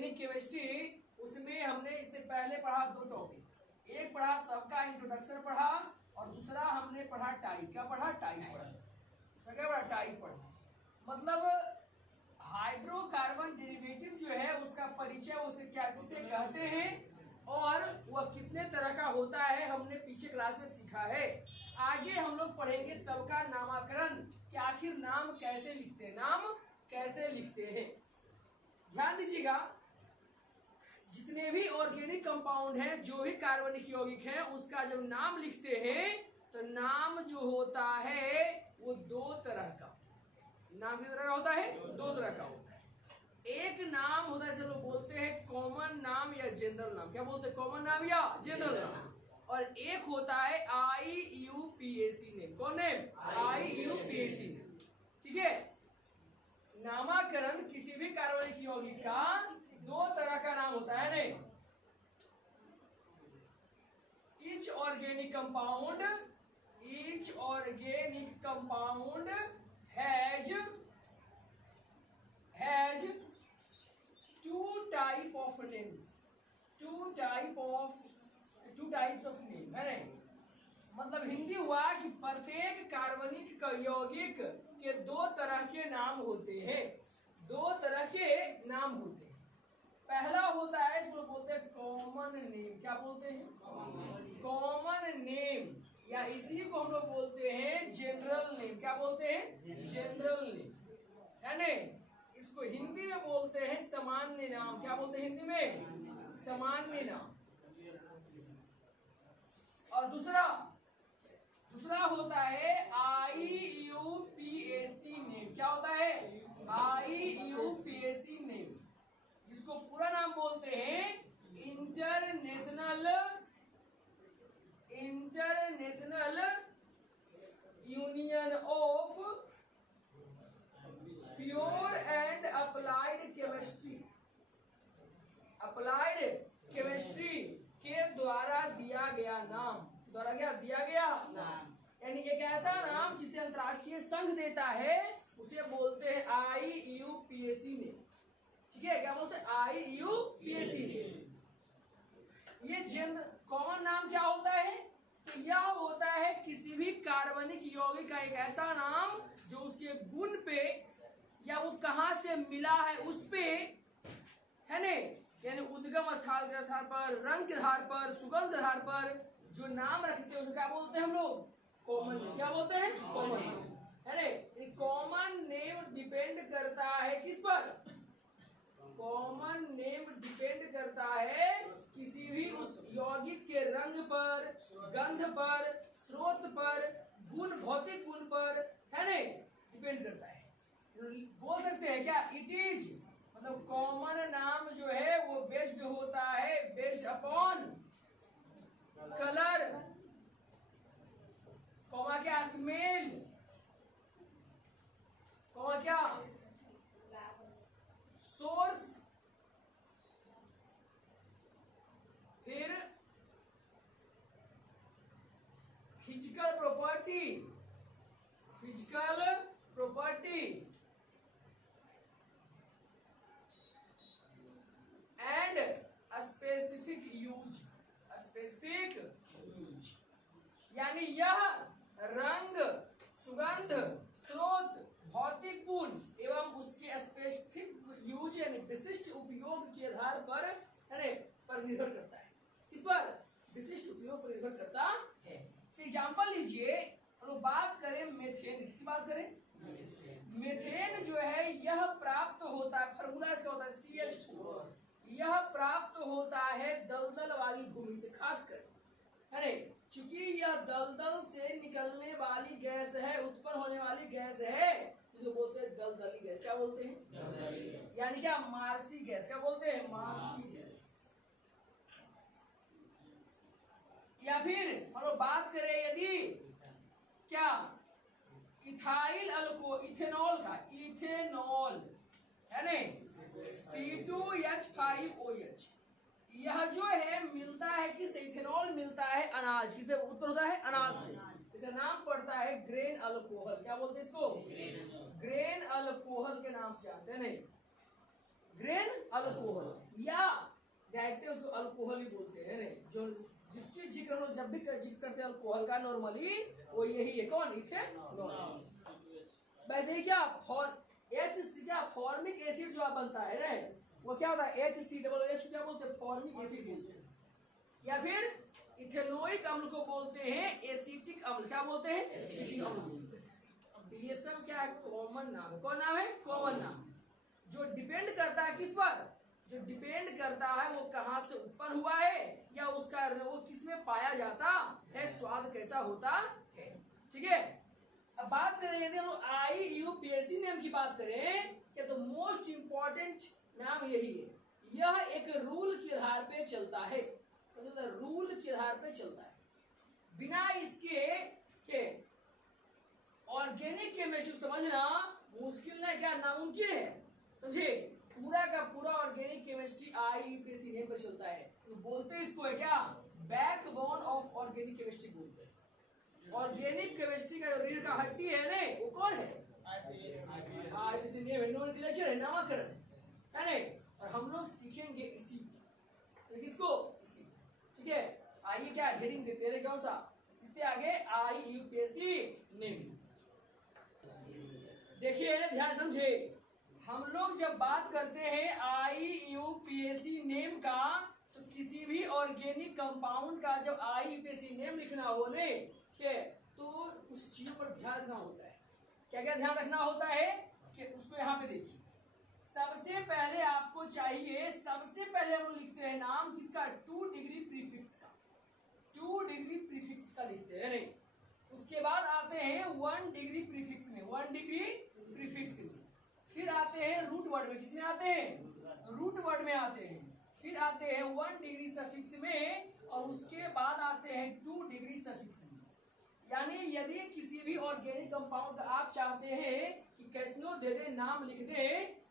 Organic chemistry, उसमें हमने इससे पहले पढ़ा 2 टॉपिक। एक पढ़ा सबका इंट्रोडक्शन पढ़ा और दूसरा हमने पढ़ा टाइप। क्या पढ़ा? टाइप पढ़ा। क्या पढ़ा? टाइप पढ़ा। मतलब हाइड्रोकार्बन डेरिवेटिव जो है उसका परिचय, उसे क्या किसे कहते हैं और वह कितने तरह का होता है, हमने पीछे क्लास में सीखा है। आगे हम लोग पढ़ेंगे सबका नामकरण, कि आखिर नाम कैसे लिखते हैं, नाम कैसे लिखते हैं। ध्यान दीजिएगा, जितने भी ऑर्गेनिक कंपाउंड हैं, जो भी कार्बनिक यौगिक हैं, उसका जब नाम लिखते हैं तो नाम जो होता है वो 2 तरह का, नाम किस तरह का होता है? 2 तरह का होता है। एक नाम होता है, लोग बोलते हैं कॉमन नाम या जनरल नाम। क्या बोलते हैं? कॉमन नाम या जनरल नाम। और एक होता है IUPAC नेम। कौन नेम? IUPAC name. ठीक है। नामकरण किसी भी कार्बनिक यौगिक का 2 तरह का नाम होता है। नहीं, each organic compound has 2 types of name है। नहीं, मतलब हिंदी हुआ कि प्रत्येक कार्बनिक यौगिक के 2 तरह के नाम होते हैं। 2 तरह के नाम होते हैं। पहला होता है, इसको बोलते हैं कॉमन नेम। क्या बोलते हैं? कॉमन नेम, या इसी को हम लोग बोलते हैं जनरल नेम। क्या बोलते हैं? जनरल नेम है। नहीं, इसको हिंदी में बोलते हैं सामान्य नाम। क्या बोलते हैं हिंदी में? सामान्य नाम। और दूसरा होता है IUPAC नेम। क्या होता है? IUPAC नेम, जिसको पूरा नाम बोलते हैं international union of pure and applied chemistry के द्वारा दिया गया नाम। यानी एक ऐसा नाम जिसे अंतर्राष्ट्रीय संघ देता है, उसे बोलते हैं IUPAC नेम। ठीक है, क्या बोलते हैं? IUPAC name. ये कॉमन नाम क्या होता है? तो यह होता है किसी भी कार्बनिक यौगिक का एक ऐसा नाम जो उसके गुण पे या वो कहाँ से मिला है उस पे है। ने, यानी उद्गम स्थल के आधार पर, रंग के आधार पर, सुगंध के आधार पर जो नाम रखते हैं उसे क्या बोलते हैं हम लोग? Common name. क्या बोलते हैं? कॉमन नेम है। कॉमन नेम डिपेंड करता है किस पर? कॉमन नेम डिपेंड करता है किसी भी उस यौगिक के रंग पर, गंध पर, स्रोत पर, भौतिक गुण पर, है नहीं, डिपेंड करता है। बोल सकते हैं क्या? इट इज, मतलब कॉमन नाम जो है वो बेस्ड होता है, बेस्ड अपॉन कलर, कॉमा क्या, स्मेल, कॉमा क्या, सोर्स, फिर physical property and specific use. यानी यह रंग, सुगंध, स्रोत, भौतिक गुण एवं उसके स्पेसिफिक यूज यानी विशिष्ट उपयोग के आधार पर निर्भर करता है। इस पर विशिष्ट उपयोग पर निर्भर करता है। एग्जाम्पल लीजिए, हम लोग बात करें मेथेन। किसकी बात करें? मेथेन जो है यह प्राप्त होता है, फॉर्मूला इसका होता है CH4। यह प्राप्त होता है दलदल वाली भूमि से, खासकर है। चूंकि यह दलदल से निकलने वाली गैस है, उत्पन्न होने वाली गैस है, जिसे बोलते हैं दलदली गैस। क्या बोलते हैं? यानी क्या, मार्सी गैस। क्या बोलते हैं? Marsh gas. या फिर हम लोग बात करें यदि क्या, इथेनॉल का, इथेनॉल है नहीं, C2H5OH, यह जो है मिलता है किससे? इथेनॉल मिलता है अनाज। किसे उत्पन्न होता है? अनाज से। इसका नाम पड़ता है ग्रेन अल्कोहल। क्या बोलते हैं इसको? ग्रेन अल्कोहल के नाम से जानते हैं। नहीं, ग्रेन अल्कोहल या डायरेक्ट उसको अल्कोहल ही बोलते हैं नहीं, जो जिसकी जिक्र हम लोग जब भी जिक्र करते हैं अल्कोहल का नॉर्मली वो यही है, कौन? इथेनॉल। वैसे ही क्या क्या फॉर्मिक एसिड जो बनता है ना वो क्या होता है? HCOOH क्या बोलते हैं? फॉर्मिक एसिड बोलते हैं। या फिर इथेनोइक अम्ल को बोलते हैं एसिटिक अम्ल। क्या बोलते हैं? एसिटिक अम्ल। ये सब क्या है? कॉमन नाम है। कौन नाम है? कॉमन नाम। जो डिपेंड करता है किस पर? जो डिपेंड करता है वो कहाँ से उत्पन्न हुआ है या उसका वो किस में पाया जाता है, स्वाद कैसा होता है। ठीक है, अब बात करें यदि हम लोग IUPAC नेम की बात करें कि तो मोस्ट इंपॉर्टेंट नाम यही है। यह एक रूल के आधार पे चलता है, तो रूल के आधार पे चलता है। बिना इसके के ऑर्गेनिक केमिस्ट्री समझना मुश्किल नहीं, क्या नामुमकिन है। समझे? पूरा का पूरा ऑर्गेनिक केमिस्ट्री IUPAC नेम पर चलता है। तो बोलते इसको है क्या? बैकबोन ऑफ ऑर्गेनिक केमिस्ट्री बोलते हैं। ऑर्गेनिक केमिस्ट्री का जो रीढ़ का हड्डी है ना वो कौन है? IUPAC नेम है, नोमेनक्लेचर है, नामकरण है ना। और हम लोग सीखेंगे इसी किसको? इसी। ठीक है, आइए क्या हेडिंग देते हैं, कौन सा सीखते आगे? IUPAC name. देखिए ध्यान समझे, हम लोग जब बात करते हैं IUPAC नेम का तो किसी भी ऑर्गेनिक कंपाउंड का जब IUPAC नेम लिखना हो ने के तो कुछ चीजों पर ध्यान रखना होता है। क्या क्या ध्यान रखना होता है कि उसको यहाँ पे देखिए। सबसे पहले आपको चाहिए, सबसे पहले हम लिखते हैं नाम किसका? 2 डिग्री प्रीफिक्स का। 2 डिग्री प्रीफिक्स का लिखते हैं नहीं। उसके बाद आते हैं 1 डिग्री प्रीफिक्स में, 1 डिग्री प्रीफिक्स में। फिर आते हैं रूट वर्ड में। किसमें आते हैं? रूट वर्ड में आते हैं। फिर आते हैं 1 डिग्री सफिक्स में और उसके बाद आते हैं 2 डिग्री सफिक्स में। यानी यदि किसी भी ऑर्गेनिक कंपाउंड का आप चाहते हैं कि कैसनो दे दे, नाम लिख दे,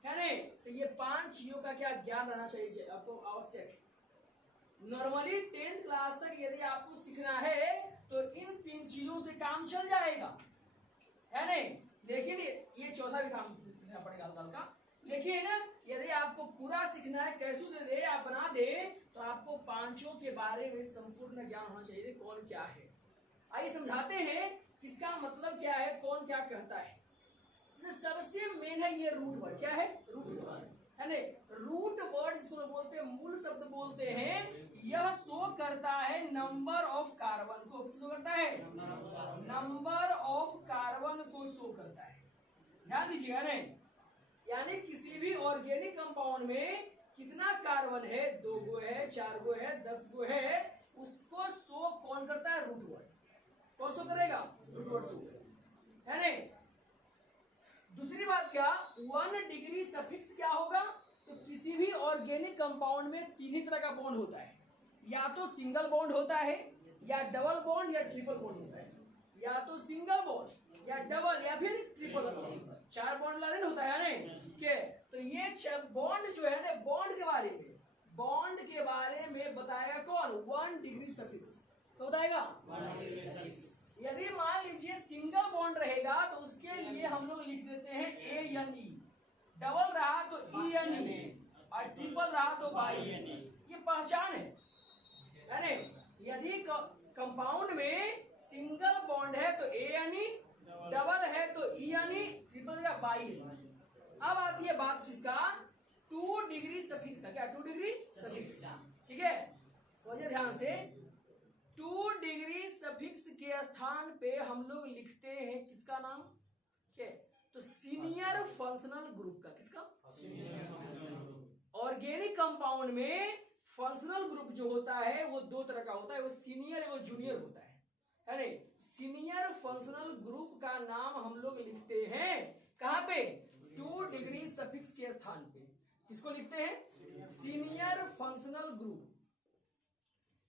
है ना, तो ये 5 चीजों का क्या ज्ञान रहना चाहिए आपको, आवश्यक है। नॉर्मली 10th क्लास तक यदि आपको सीखना है तो इन 3 चीजों से काम चल जाएगा, है नहीं। लेकिन ये चौथा भी काम करना पड़ेगा हल्का हल्का। लेकिन यदि आपको पूरा सीखना है, कैसे दे दे आप बना दे, तो आपको 5 के बारे में संपूर्ण ज्ञान होना चाहिए, कौन क्या है। आइए समझाते हैं किसका मतलब क्या है, कौन क्या कहता है। इसमें सबसे मेन है ये रूट वर्ड। क्या है? रूट वर्ड है ना। रूट वर्ड जिसको बोलते हैं, मूल शब्द बोलते हैं, यह शो करता है नंबर ऑफ कार्बन को। किसको करता है? नंबर ऑफ कार्बन को शो करता है। ध्यान दीजिएगा नहीं, यानी किसी भी ऑर्गेनिक कंपाउंड में कितना कार्बन है, 2 गो है, 4 गो है, 10 गो है, उसको शो कौन करता है? Root word. कौन शो करेगा? रूट वर्ड शो करेगा, है नहीं। दूसरी बात क्या, 1 डिग्री सफिक्स क्या होगा? तो किसी भी ऑर्गेनिक कंपाउंड में 3 ही तरह का बॉन्ड होता है। या तो सिंगल बॉन्ड होता है, या डबल बॉन्ड, या ट्रिपल बॉन्ड होता है। या तो सिंगल बॉन्ड, या डबल, या फिर ट्रिपल बॉन्ड। 4 बॉन्ड लाइन होता है ना के। तो ये बॉन्ड जो है ना, बॉन्ड के बारे में बताएगा कौन? 1 डिग्री सफिक्स। तो बताएगा यदि मान लीजिए सिंगल बॉन्ड रहेगा तो उसके लिए हम लोग लिख देते हैं ANE, डबल रहा तो ENE और ट्रिपल रहा तो BINE। ये पहचान है ना। यदि कंपाउंड में सिंगल बॉन्ड है तो ANE, डबल है तो ENE, ट्रिपल या BINE। अब आती है बात किसका? 2 डिग्री सफिक्स का। क्या? 2 डिग्री सफिक्स का। ठीक है, समझिए ध्यान से। 2 डिग्री सफिक्स के स्थान पे हम लोग लिखते हैं किसका नाम? क्या? तो सीनियर फंक्शनल ग्रुप का। किसका? ऑर्गेनिक कंपाउंड में फंक्शनल ग्रुप जो होता है वो 2 तरह का होता है, वो सीनियर है, वो जूनियर होता है नहीं। सीनियर फंक्शनल ग्रुप का नाम हम लोग लिखते हैं कहाँ पे? 2 डिग्री सफिक्स के स्थान पे। किसको लिखते हैं? Senior functional group.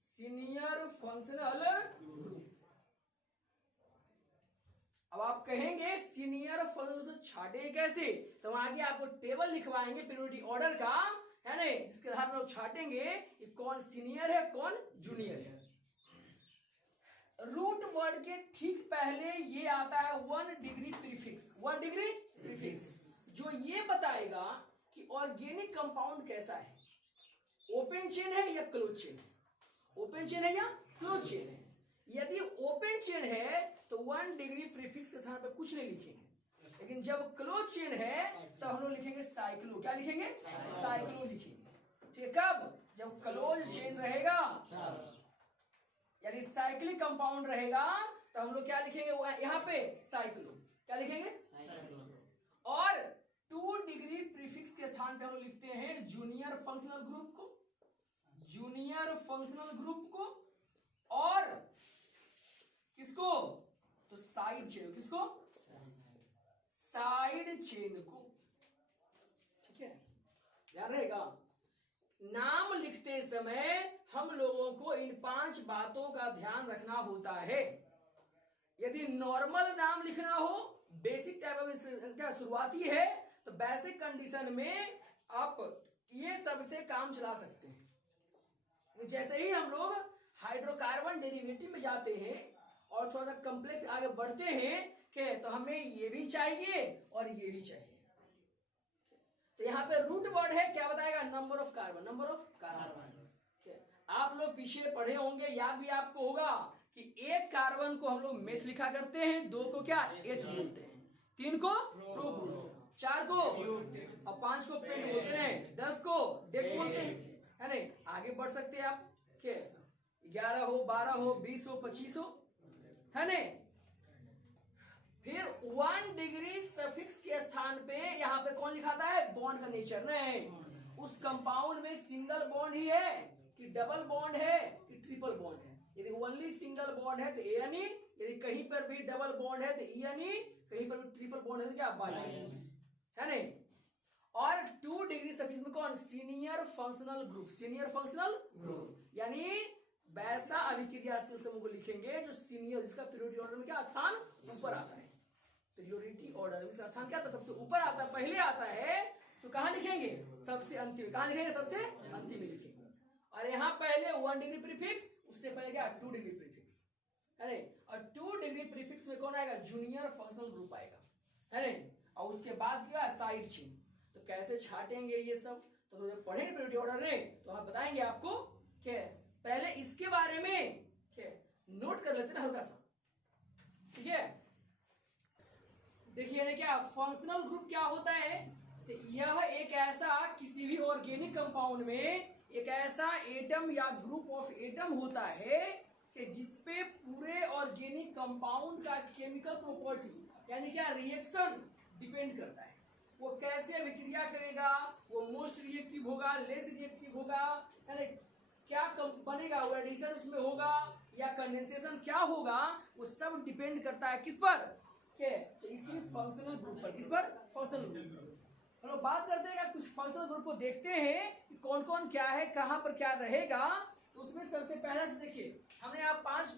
Senior functional group. अब आप कहेंगे सीनियर फंक्शनल से छाटे कैसे? तो आगे आपको टेबल लिखवाएंगे पीरियोडिक ऑर्डर का, है ना, जिसके आधार पर आप छाटेंगे कि कौन सीनियर है, कौन जूनियर है। रूट वर्ड के ठीक पहले ये आता है 1 डिग्री प्रीफिक्स। 1 डिग्री प्रीफिक्स जो ये बताएगा कि ऑर्गेनिक कंपाउंड कैसा है, ओपन चेन है या क्लोज चेन है, ओपन चेन है या क्लोज चेन है। यदि ओपन चेन है तो 1 डिग्री प्रीफिक्स के स्थान पर कुछ नहीं लिखेंगे, लेकिन जब क्लोज चेन है तो हम लोग लिखेंगे साइक्लो, क्या लिखेंगे, साइक्लो लिखेंगे। ठीक, कब, जब क्लोज चेन रहेगा यानी साइक्लिक कंपाउंड रहेगा तो हम लोग क्या लिखेंगे, यहाँ पे साइक्लो, क्या लिखेंगे, और 2 डिग्री प्रीफिक्स के स्थान पे हम लोग लिखते हैं जूनियर फंक्शनल ग्रुप को, जूनियर फंक्शनल ग्रुप को, और किसको, तो साइड चेन, किसको, साइड चेन को। ठीक है, याद रहेगा। नाम लिखते समय हम लोगों को इन 5 बातों का ध्यान रखना होता है। यदि नॉर्मल नाम लिखना हो, बेसिक टाइप ऑफ क्या शुरुआती है, तो बेसिक कंडीशन में आप ये सबसे काम चला सकते हैं। जैसे ही हम लोग हाइड्रोकार्बन डेरिवेटिव में जाते हैं और थोड़ा सा कॉम्प्लेक्स आगे बढ़ते हैं कि तो हमें ये भी चाहिए और ये भी चाहिए। तो यहाँ पे रूट वर्ड है, क्या बताएगा, number of carbon, number of carbon. आप लोग पीछे पढ़े होंगे, याद भी आपको होगा कि 1 कार्बन को हम लोग मेथ लिखा करते हैं, 2 को क्या एथ बोलते हैं, 3 को प्रो बोलते हैं, 4 को और 5 को पेंट बोलते हैं, 10 को डेक बोलते हैं, है नहीं। आगे बढ़ सकते हैं आप, 11 हो, 12 हो, 20 हो, 25 हो, है नहीं। फिर 1 डिग्री सफिक्स के स्थान पे यहाँ पे कौन लिखाता है, बॉन्ड का नेचर, नहीं, उस कंपाउंड में सिंगल बॉन्ड ही है कि डबल बॉन्ड है कि ट्रिपल बॉन्ड है। यदि ओनली सिंगल बॉन्ड है तो एनी, यदि कहीं पर भी डबल बॉन्ड है तो एनी, कहीं पर भी ट्रिपल बॉन्ड है तो क्या, बाई, है नहीं। और 2 डिग्री सफिक्स में कौन, senior functional group, senior functional group, यानी वैसा अभिक्रियाशील समूह को लिखेंगे जो सीनियर, जिसका पीरियोडिक ऑर्डर में क्या स्थान ऊपर आता है, पीरियोडिक ऑर्डर में इसका स्थान क्या आता है, सबसे ऊपर आता है, पहले आता है, तो कहाँ लिखेंगे, सबसे अंतिम, कहाँ लिखेंगे, सबसे अंतिम में लिखेंगे। और यहाँ पहले 1 डिग्री प्रीफिक्स, उससे पहले क्या 2 डिग्री प्रीफिक्स, है नहीं। और 2 डिग्री प्रीफिक्स में कौन आएगा, जूनियर फंक्शनल ग्रुप आएगा, है नहीं। और उसके बाद क्या, साइड चेन। तो कैसे छाटेंगे ये सब, तो जब पढ़ेंगे पीरियोडिक ऑर्डर में तो हम बताएंगे आपको। क्या, पहले इसके बारे में क्या नोट कर लेते ना हल्का सा, ठीक है। देखिए क्या फंक्शनल ग्रुप क्या होता है, तो यह एक ऐसा किसी भी ऑर्गेनिक कंपाउंड में एक ऐसा एटम या ग्रुप ऑफ एटम होता है कि जिसपे पूरे ऑर्गेनिक कंपाउंड का केमिकल प्रॉपर्टी यानी क्या रिएक्शन डिपेंड करता है। वो कैसे अभिक्रिया करेगा, वो मोस्ट रिएक्टिव होगा, लेस रिएक्टिव होगा, यानी क्या बनेगा, वो एडिशन उसमें होगा या कंडेंसेशन क्या होगा, वो सब डिपेंड करता है किस पर, के तो इसी फंक्शनल ग्रुप पर, किस पर, फंक्शनल ग्रुप पर। हम लोग बात करते हैं कुछ फंक्शनल ग्रुप को देखते हैं कि कौन कौन क्या है, कहां पर क्या रहेगा। तो उसमें सबसे पहला चीज देखिए, हमने यहाँ 5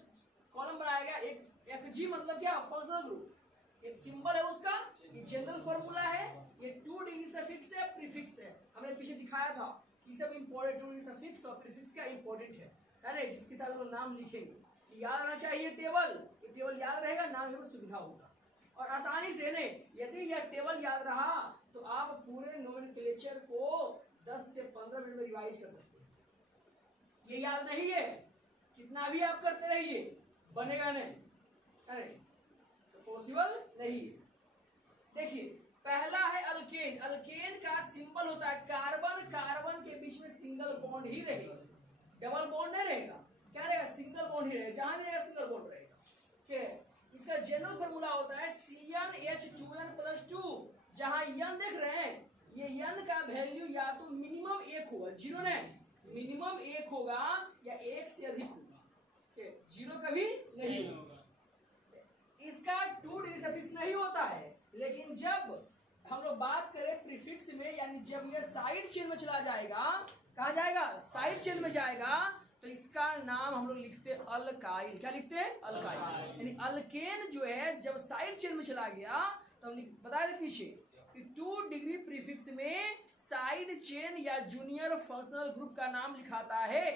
कॉलम बनाया गया। एक जी मतलब क्या, फंक्शनल ग्रुप, एक सिंबल है उसका, ये जनरल फॉर्मूला है, ये 2 डिग्री सफिक्स है, प्रीफिक्स है, हमने पीछे दिखाया था कि सब इंपॉर्टेंट, 2 डिग्री सफिक्स और प्रीफिक्स क्या इंपॉर्टेंट है ना, जिसके साथ हम नाम लिखेंगे। याद रहना चाहिए टेबल, ये टेबल याद रहेगा, नाम लिखने में सुविधा होगा और आसानी से नहीं। यदि यह टेबल याद रहा तो आप पूरे नोमेनक्लेचर को 10 से 15 मिनट में रिवाइज कर सकते हैं। ये याद नहीं है, कितना भी आप करते रहिए बनेगा नहीं, अरे पॉसिबल नहीं है। देखिए पहला है अल्केन। अल्केन का सिंबल होता है कार्बन, कार्बन के बीच में सिंगल बॉन्ड ही रहेगा, डबल बॉन्ड नहीं रहेगा, क्या रहेगा, सिंगल बॉन्ड ही रहेगा, जहां भी रहेगा सिंगल बॉन्ड रहेगा। क्या इसका जनरल फॉर्मूला होता है CnH2n+2। जहां n देख रहे हैं, ये n का वैल्यू या तो मिनिमम 1 होगा, 0 नहीं, मिनिमम 1 होगा या 1 से अधिक होगा, 0 कभी नहीं होगा। इसका 2 डिग्री सफिक्स नहीं होता है, लेकिन जब हम लोग बात करें प्रीफिक्स में, यानी जब ये साइड चेन में चला जाएगा, कहा जाएगा, साइड चेन में जाएगा, तो इसका नाम हम लोग लिखते हैं अल्काइल। क्या लिखते हैं, अल्काइल। यानी अल्केन जो है जब साइड चेन में चला गया तो हम बता दें पीछे कि 2 डिग्री प्रीफिक्स में साइड चेन या जूनियर फंक्शनल ग्रुप का नाम लिखाता है।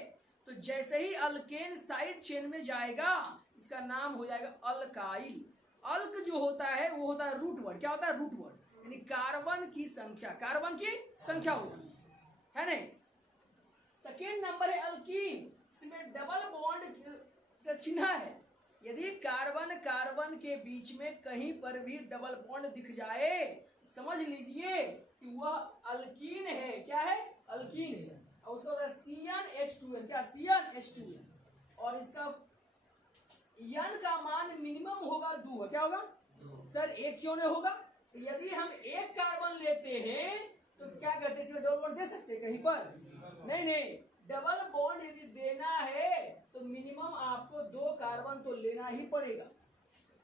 तो जैसे ही अल्केन साइड चेन में जाएगा इसका नाम हो जाएगा अल्काइल। अल्क जो होता है वो होता है रूट वर्ड। क्या होता है, रूट वर्ड। यानी कार्बन की संख्या होती है नहीं। सेकेंड नंबर है अल्कीन, इसमें डबल बॉन्ड से चिन्ह है। यदि कार्बन कार्बन के बीच में कहीं पर भी डबल बॉन्ड दिख जाए, समझ लीजिए कि वह अल्कीन है। क्या है? अल्कीन है। और उसका होता है CnH2n। क्या? CnH2n। और इसका n का मान मिनिमम होगा 2। क्या होगा सर? 1 क्यों नहीं होगा? तो यदि हम एक कार्बन लेते हैं तो क्या करते हैं, इसमें डबल बॉन्ड दे सकते हैं कहीं पर? नहीं। डबल बॉन्ड यदि देना है तो मिनिमम आपको 2 कार्बन तो लेना ही पड़ेगा।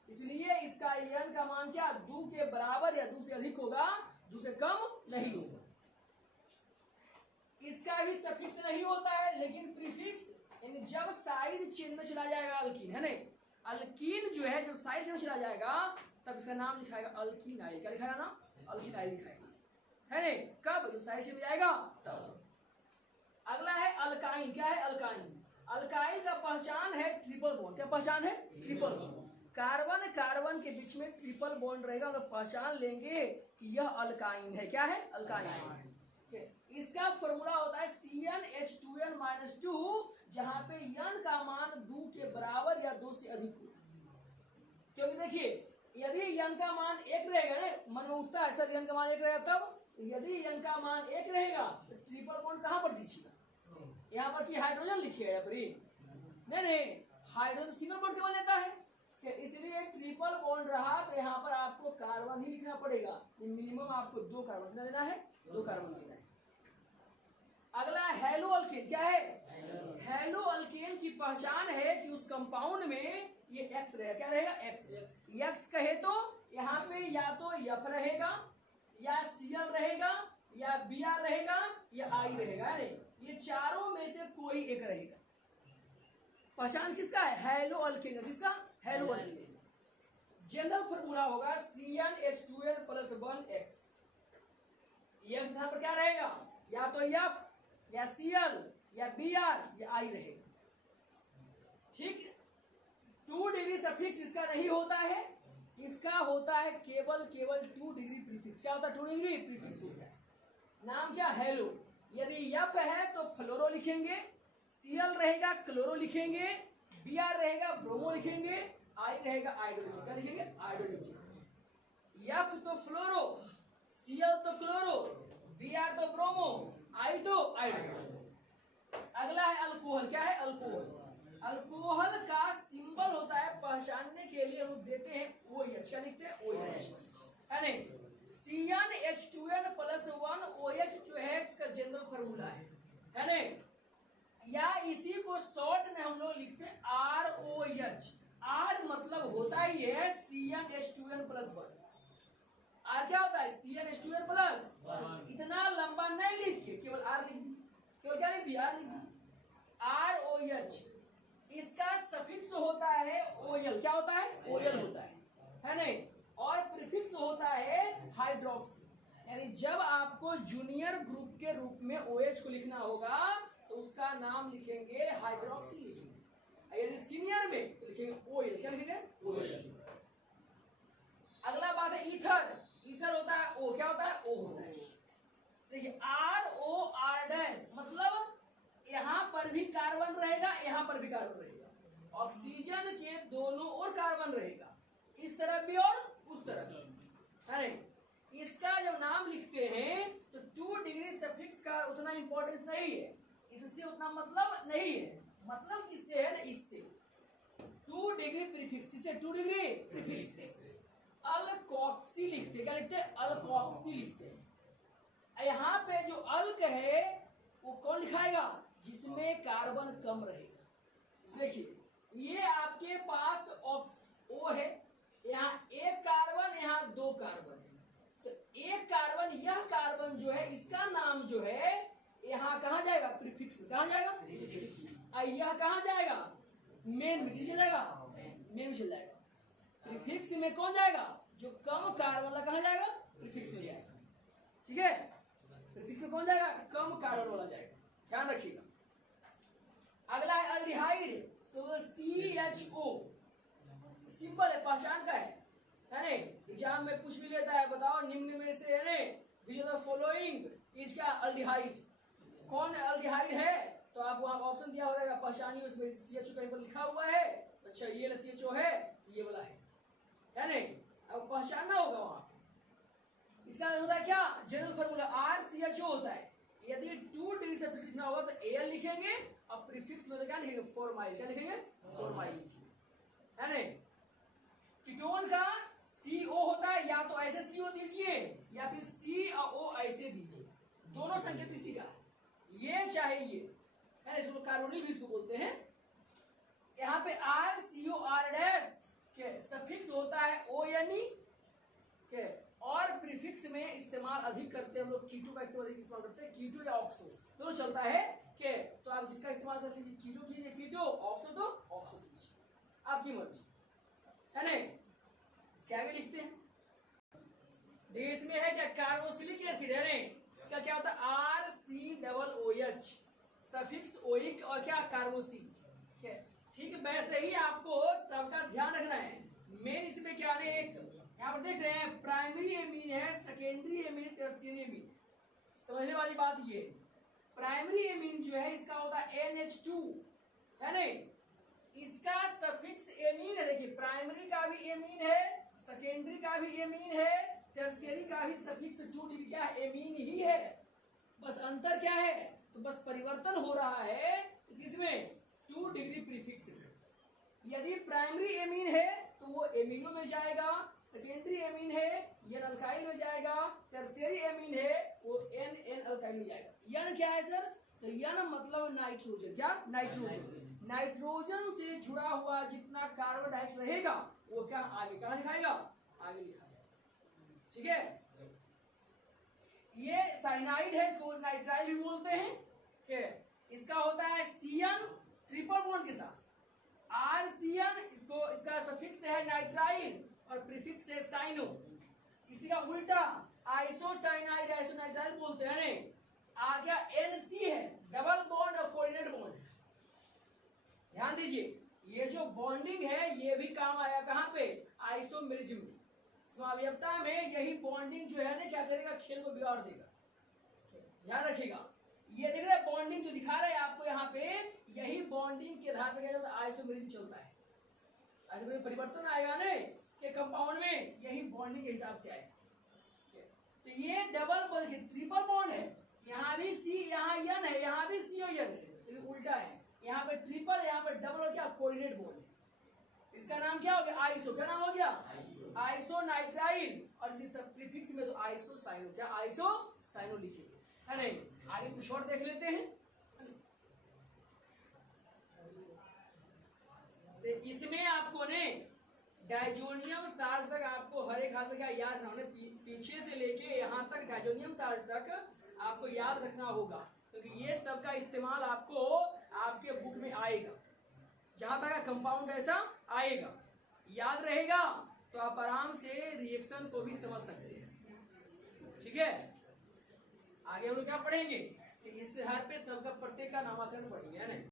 इसलिए इसका n का मान क्या 2 के बराबर या 2 से अधिक होगा, 2 से कम नहीं होगा। इसका भी सफिक्स नहीं होता है, लेकिन प्रीफिक्स, यानी जब साइड चेन में चला जाएगा अल्कीन, है नहीं, अल्कीन जो है जब साइड चेन में चला जाएगा तब इसका नाम लिखाएगा अल्कीनाइल। क्या लिखाएगा ना? अल्कीनाइल लिखाएगा, है नहीं। कब? जब साइड चेन में जाएगा तब। अगला है अल्काइन। क्या है? अल्काइन। अल्काइन का पहचान है ट्रिपल बॉन्ड। क्या पहचान है? Triple bond. कार्बन कार्बन के बीच में ट्रिपल बॉन्ड रहेगा, हम लोग पहचान लेंगे कि यह अल्काइन है। क्या है? अल्काइन। इसका फॉर्मूला होता है CnH2n-2, जहां पे n का मान 2 के बराबर या 2 से अधिक हो। क्योंकि देखिए यदि n का मान 1 रहेगा ना, मन में उठता है सर n का मान 1 रहेगा, तब यदि n का मान 1 रहेगा तो ट्रिपल बॉन्ड कहां पर दीजिएगा? यहाँ पर कि हाइड्रोजन लिखिएगा यहाँ पर? नहीं, हाइड्रोजन सिंगल बॉन्ड केवल लेता है। इसलिए ट्रिपल बॉन्ड रहा तो यहाँ पर आपको कार्बन ही लिखना पड़ेगा। मिनिमम आपको 2 कार्बन कितना देना है? 2 कार्बन देना है। अगला हेलो अल्केन। क्या है? हेलो अल्केन की पहचान है कि उस कंपाउंड में ये X रहेगा। क्या रहेगा? X कहे तो यहाँ पे या तो F रहेगा, या Cl रहेगा, या Br रहेगा, या I रहेगा। अरे ये चारों में से कोई एक रहेगा। पहचान किसका है? Haloalkane. किसका? Haloalkane. जनरल फॉर्मूला होगा CnH2n+1X। यहाँ पर क्या रहेगा? या तो F, या Cl, या Br, या I रहेगा। ठीक। 2 डिग्री सफिक्स इसका नहीं होता है, इसका होता है केवल 2 डिग्री प्रीफिक्स। क्या होता है? 2 डिग्री प्रीफिक्स होता है। नाम क्या? हेलो। यदि F है तो फ्लोरो लिखेंगे, Cl रहेगा क्लोरो लिखेंगे, Br रहेगा ब्रोमो लिखेंगे, I रहेगा आइडो लिखेंगे। क्या लिखेंगे? आइडो लिखेंगे। F तो फ्लोरो, Cl तो क्लोरो, Br तो ब्रोमो, I तो आइडो। अगला है अल्कोहल। क्या है? अल्कोहल। अल्कोहल का सिंबल होता है, पहचानने के लिए हम देते हैं OH। क्या लिखते हैं? OH, है नहीं। CnH2n+1OH जो है इसका जनरल फॉर्मूला है नहीं। या इसी को शॉर्ट में हम लोग लिखते हैं ROH। R मतलब होता ही है CnH2n+1। R क्या होता है? CnH2n+1। इतना लंबा नहीं लिख के केवल R लिख दी। केवल क्या लिख दी? R लिख दी। ROH। इसका सफिक्स होता है OL। क्या होता है? OL होता है नहीं। और प्रीफिक्स होता है हाइड्रोक्सी। यानी जब आपको जूनियर ग्रुप के रूप में OH को लिखना होगा तो उसका नाम लिखेंगे हाइड्रोक्सी। यदि सीनियर में तो लिखेंगे OL। क्या लिखेंगे? OL। अगला बात है ईथर। ईथर होता है O। क्या होता है? O होता है। देखिए ROR' मतलब यहाँ पर भी कार्बन रहेगा, यहाँ पर भी कार्बन रहेगा। ऑक्सीजन के दोनों ओर कार्बन रहेगा, इस तरफ भी और उस तरफ। अरे इसका जब नाम लिखते हैं तो 2 डिग्री सफिक्स का उतना इंपॉर्टेंस नहीं है, इससे उतना मतलब नहीं है। मतलब किससे है ना? इससे 2 डिग्री प्रीफिक्स। किससे? 2 डिग्री प्रीफिक्स से। अल्कोक्सी लिखते हैं। क्या लिखते हैं? अल्कोक्सी लिखते हैं। यहाँ पे जो अल्क है वो कौन लिखाएगा? जिसमें कार्बन कम रहेगा। देखिए ये आपके पास O है, यहाँ 1 कार्बन, यहाँ 2 कार्बन है। तो 1 कार्बन, यह कार्बन जो है इसका नाम जो है यहाँ कहाँ जाएगा? प्रीफिक्स में। कहाँ जाएगा? यह कहाँ जाएगा? मेन में। किसमें जाएगा? मेन में चल जाएगा। प्रीफिक्स में कौन जाएगा? जो कम कार्बन वाला कहाँ जाएगा? प्रीफिक्स में जाएगा। ठीक है। प्रीफिक्स में कौन जाएगा? कम कार्बन वाला जाएगा। ध्यान रखिएगा। अगला है अल्डिहाइड। तो CHO सिंबल है, पहचान का है है ना। एग्जाम में पूछ भी लेता है, बताओ निम्न में से है ना फॉलोइंग इज क्या अल्डिहाइड, कौन अल्डिहाइड है? तो आप वहां ऑप्शन दिया हो रहेगा, पहचानिए, उसमें CHO कहीं पर लिखा हुआ है, अच्छा ये CHO है, ये वाला है नहीं, अब पहचानना होगा वहां। इसका होता है क्या, जनरल फॉर्मूला RCHO होता है। यदि 2 डिग्री से लिखना होगा तो Al लिखेंगे, और प्रीफिक्स में तो क्या लिखेंगे, फॉर्माइल, क्या लिखेंगे, फॉर्माइल, है नहीं। कीटोन का CO होता है, या तो ऐसे CO दीजिए या फिर C और O ऐसे दीजिए, दोनों संकेत इसी का, ये चाहे ये, है इसको कार्बोनिल भी इसको बोलते हैं। यहाँ पे RCOR' के सफिक्स होता है ONE के, और प्रीफिक्स में इस्तेमाल अधिक करते हैं हम लोग, कीटो का इस्तेमाल करते हैं, कीटो या ऑक्सो दोनों चलता है के। तो आप जिसका इस्तेमाल कर लीजिए, कीटो कीजिए कीटो, ऑक्सो तो ऑक्सो कीजिए, आपकी मर्जी, है नहीं। इसके आगे लिखते हैं, देश में है क्या, कार्बोक्सिलिक एसिड, है नहीं, इसका क्या होता है RCOOH, सफिक्स ओइक और क्या कार्बोक्सिल, ठीक है। वैसे ही आपको सबका ध्यान रखना है, मेन इसमें क्या है, एक यहाँ पर देख रहे हैं प्राइमरी एमीन है, सेकेंडरी एमीन, टर्शियरी एमीन, समझने वाली बात ये, प्राइमरी एमीन जो है इसका होता है NH2, है नहीं, इसका सफिक्स एमीन है, देखिए प्राइमरी का भी एमीन है, सेकेंडरी का भी एमीन है, टर्शियरी का भी सफिक्स 2 डिग्री क्या एमीन ही है, बस अंतर क्या है, तो बस परिवर्तन हो रहा है किसमें, 2 डिग्री प्रीफिक्स में। यदि प्राइमरी एमीन है तो वो एमीनो में जाएगा, सेकेंडरी एमीन है ये अल्काइल में जाएगा, टर्शियरी एमीन है वो N अल्काइल में जाएगा। N क्या है सर, तो N मतलब नाइट्रोजन, क्या नाइट्रोजन, नाइट्रोजन से जुड़ा हुआ जितना कार्बन डाइऑक्साइड रहेगा वो क्या आगे कहाँ दिखाएगा, आगे लिखा जाएगा, ठीक है। ये साइनाइड है, इसको नाइट्राइल भी बोलते हैं, कि इसका होता है CN ट्रिपल बॉन्ड के साथ, RCN, इसको इसका सफिक्स है नाइट्राइल और प्रीफिक्स है साइनो। इसी का उल्टा आइसोसाइनाइड, आइसोनाइट्राइल बोलते हैं, आगे NC है, डबल बॉन्ड और कोऑर्डिनेट बॉन्ड। ध्यान दीजिए, ये जो बॉन्डिंग है ये भी काम आया कहाँ पे, आइसोमेरिज्म में, स्वायत्तता में यही बॉन्डिंग जो है ना क्या करेगा, खेल को बिगाड़ देगा, ध्यान रखिएगा। ये देख रहे बॉन्डिंग जो दिखा रहे हैं आपको यहाँ पे, यही बॉन्डिंग के आधार पर क्या होता है, आइसोमेरिज्म चलता है, आइसोमेरिज्म परिवर्तन आएगा ना के कंपाउंड में, यही बॉन्डिंग के हिसाब से आएगा। तो ये डबल बॉन्ड, ट्रिपल बॉन्ड है, यहाँ भी C, यहाँ N है, यहाँ भी C और N है, लेकिन उल्टा है, यहाँ पे ट्रिपल, यहाँ पे डबल और क्या कोऑर्डिनेट बॉन्ड है। इसका नाम क्या हो गया, आइसो, क्या नाम हो गया, आइसोनाइट्राइल, और प्रीफिक्स में तो आइसोसाइनो, क्या आइसोसाइनो लिखिए, है नहीं। आगे कुछ और देख लेते हैं, इसमें आपको ने डाइजोनियम साल्ट तक आपको हर एक हाथ में क्या याद रखना, पीछे से लेके यहाँ तक डाइजोनियम साल्ट तक आपको याद रखना होगा, क्योंकि ये सब का इस्तेमाल आपको आपके बुक में आएगा, जहां तक कंपाउंड ऐसा आएगा, याद रहेगा तो आप आराम से रिएक्शन को भी समझ सकते हैं, ठीक है। आगे हम लोग क्या पढ़ेंगे, इस आधार पे सबका प्रत्येक का नामकरण पढ़ेंगे, है ना।